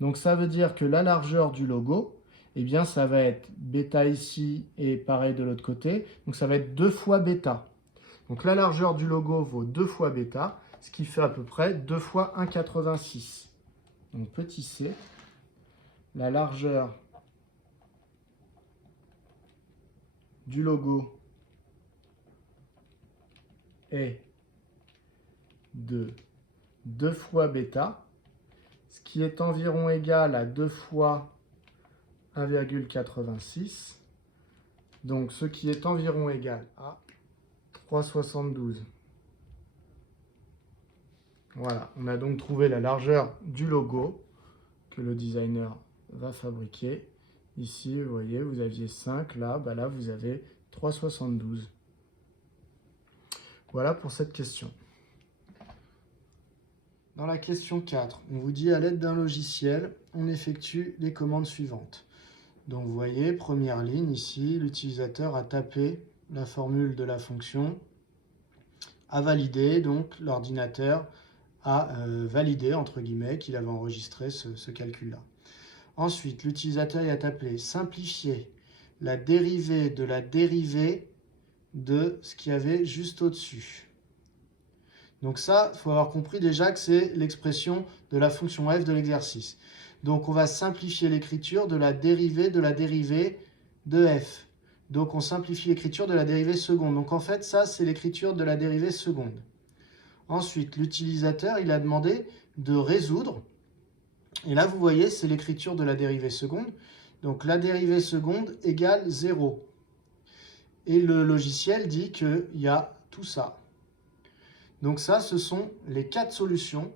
Donc ça veut dire que la largeur du logo, eh bien ça va être bêta ici et pareil de l'autre côté. Donc ça va être 2 fois bêta. Donc la largeur du logo vaut 2 fois bêta, ce qui fait à peu près 2 fois 1,86. Donc petit c, la largeur du logo est de 2 fois bêta, ce qui est environ égal à 2 fois 1,86, donc ce qui est environ égal à 3,72. Voilà, on a donc trouvé la largeur du logo que le designer va fabriquer. Ici, vous voyez, vous aviez 5, là, là vous avez 3,72. Voilà pour cette question. Dans la question 4, on vous dit à l'aide d'un logiciel, on effectue les commandes suivantes. Donc vous voyez, première ligne ici, l'utilisateur a tapé la formule de la fonction, a validé, donc l'ordinateur a validé, entre guillemets, qu'il avait enregistré ce calcul-là. Ensuite, l'utilisateur y a tapé simplifier la dérivée de la dérivée de ce qu'il y avait juste au-dessus. Donc ça, il faut avoir compris déjà que c'est l'expression de la fonction f de l'exercice. Donc on va simplifier l'écriture de la dérivée de f. Donc on simplifie l'écriture de la dérivée seconde. Donc en fait, ça, c'est l'écriture de la dérivée seconde. Ensuite, l'utilisateur, il a demandé de résoudre. Et là, vous voyez, c'est l'écriture de la dérivée seconde. Donc la dérivée seconde égale 0. Et le logiciel dit qu'il y a tout ça. Donc ça, ce sont les 4 solutions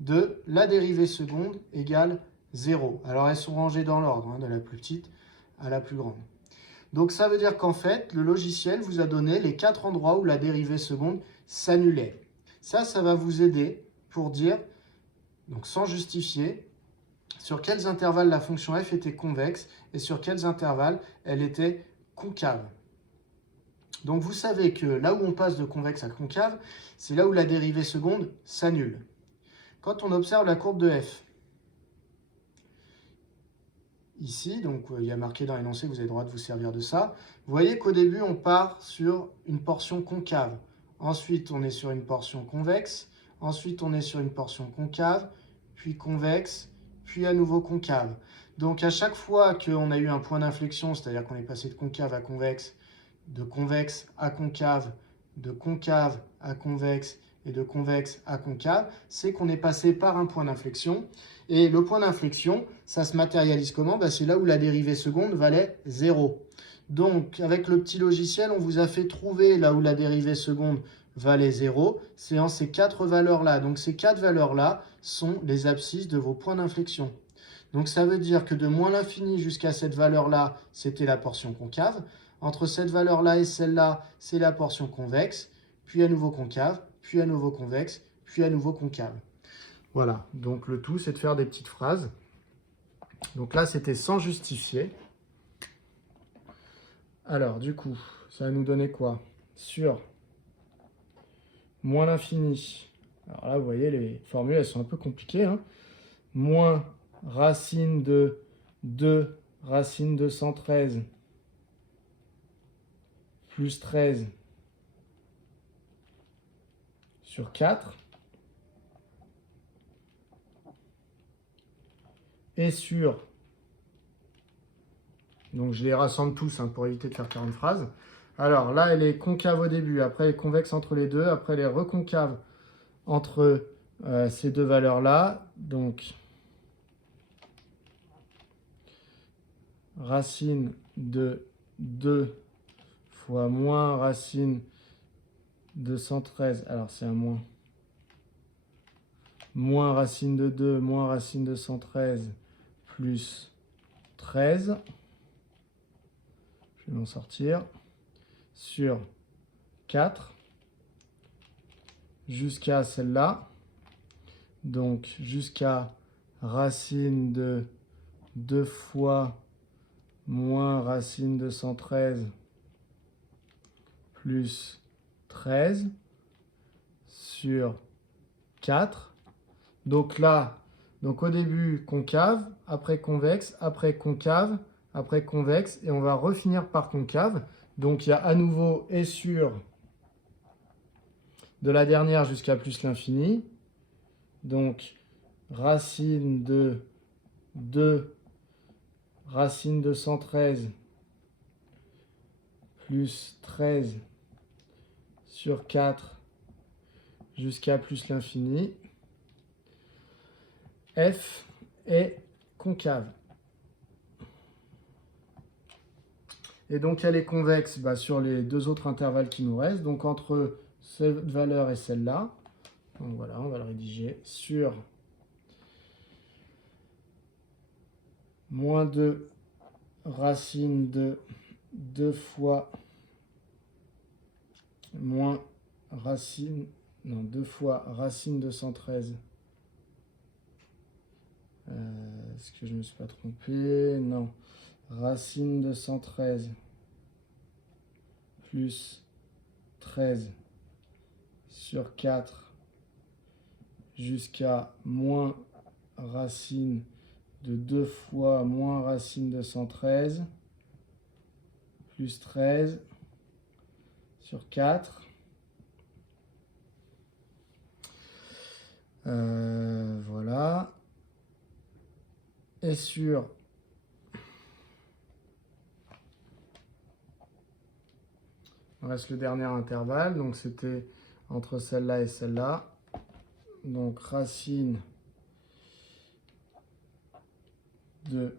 de la dérivée seconde égale 0. Alors elles sont rangées dans l'ordre, de la plus petite à la plus grande. Donc ça veut dire qu'en fait, le logiciel vous a donné les 4 endroits où la dérivée seconde s'annulait. Ça va vous aider pour dire, donc sans justifier, sur quels intervalles la fonction f était convexe et sur quels intervalles elle était concave. Donc vous savez que là où on passe de convexe à concave, c'est là où la dérivée seconde s'annule. Quand on observe la courbe de f, ici, donc il y a marqué dans l'énoncé que vous avez le droit de vous servir de ça, vous voyez qu'au début on part sur une portion concave, ensuite on est sur une portion convexe, ensuite on est sur une portion concave, puis convexe, puis à nouveau concave. Donc à chaque fois qu'on a eu un point d'inflexion, c'est-à-dire qu'on est passé de concave à convexe, de convexe à concave, de concave à convexe et de convexe à concave, c'est qu'on est passé par un point d'inflexion. Et le point d'inflexion, ça se matérialise comment? C'est là où la dérivée seconde valait 0. Donc, avec le petit logiciel, on vous a fait trouver là où la dérivée seconde valait 0. C'est en ces 4 valeurs-là. Donc, ces 4 valeurs-là sont les abscisses de vos points d'inflexion. Donc, ça veut dire que de moins l'infini jusqu'à cette valeur-là, c'était la portion concave. Entre cette valeur-là et celle-là, c'est la portion convexe, puis à nouveau concave, puis à nouveau convexe, puis à nouveau concave. Voilà, donc le tout, c'est de faire des petites phrases. Donc là, c'était sans justifier. Alors, du coup, ça va nous donner quoi? Sur moins l'infini. Alors là, vous voyez, les formules, elles sont un peu compliquées. Moins racine de 2 racine de 113 plus 13 sur 4. Et sur, donc je les rassemble tous pour éviter de faire 40 phrases. Alors là, elle est concave au début, après elle est convexe entre les deux, après elle est reconcave entre ces deux valeurs-là. Donc, racine de 2 fois moins racine de 113, alors c'est un moins. Moins racine de 2, moins racine de 113, plus 13. Je vais m'en sortir. Sur 4 jusqu'à celle-là. Donc jusqu'à racine de 2 fois moins racine de 113 plus 13 sur 4. Donc là, au début concave, après convexe, après concave, après convexe, et on va refinir par concave. Donc il y a à nouveau et sur de la dernière jusqu'à plus l'infini. Donc racine de 2 racine de 113 plus 13 sur 4 jusqu'à plus l'infini. F est concave. Et donc elle est convexe sur les deux autres intervalles qui nous restent. Donc entre cette valeur et celle-là, Donc voilà, on va le rédiger sur moins 2 racine de 2 fois moins racine, non, 2 fois racine de 113. Est-ce que je ne me suis pas trompé? Non. Racine de 113 plus 13 sur 4 jusqu'à moins racine de 2 fois moins racine de 113 plus 13 sur 4. Voilà. Et sur il reste le dernier intervalle, donc c'était entre celle-là et celle-là. Donc racine de...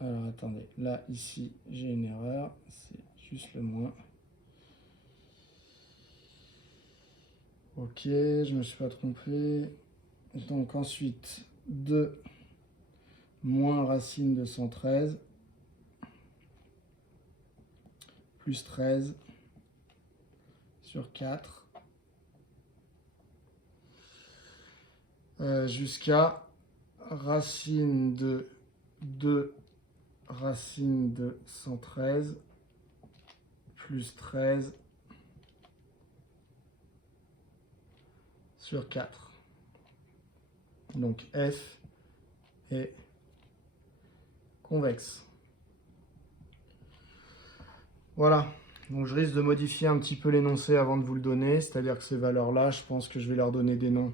Alors attendez, là ici j'ai une erreur, c'est juste le moins. Ok, je me suis pas trompé. Donc ensuite 2 moins racine de 113 plus 13 sur 4 jusqu'à racine de 2 racine de 113 plus 13 sur 4. Donc F est convexe. Voilà, donc je risque de modifier un petit peu l'énoncé avant de vous le donner, c'est-à-dire que ces valeurs-là, je pense que je vais leur donner des noms.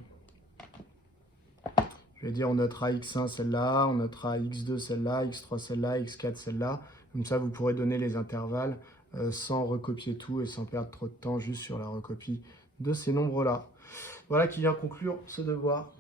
Je vais dire on notera x1 celle-là, on notera x2 celle-là, x3 celle-là, x4 celle-là. Comme ça, vous pourrez donner les intervalles sans recopier tout et sans perdre trop de temps juste sur la recopie de ces nombres-là. Voilà qui vient conclure ce devoir.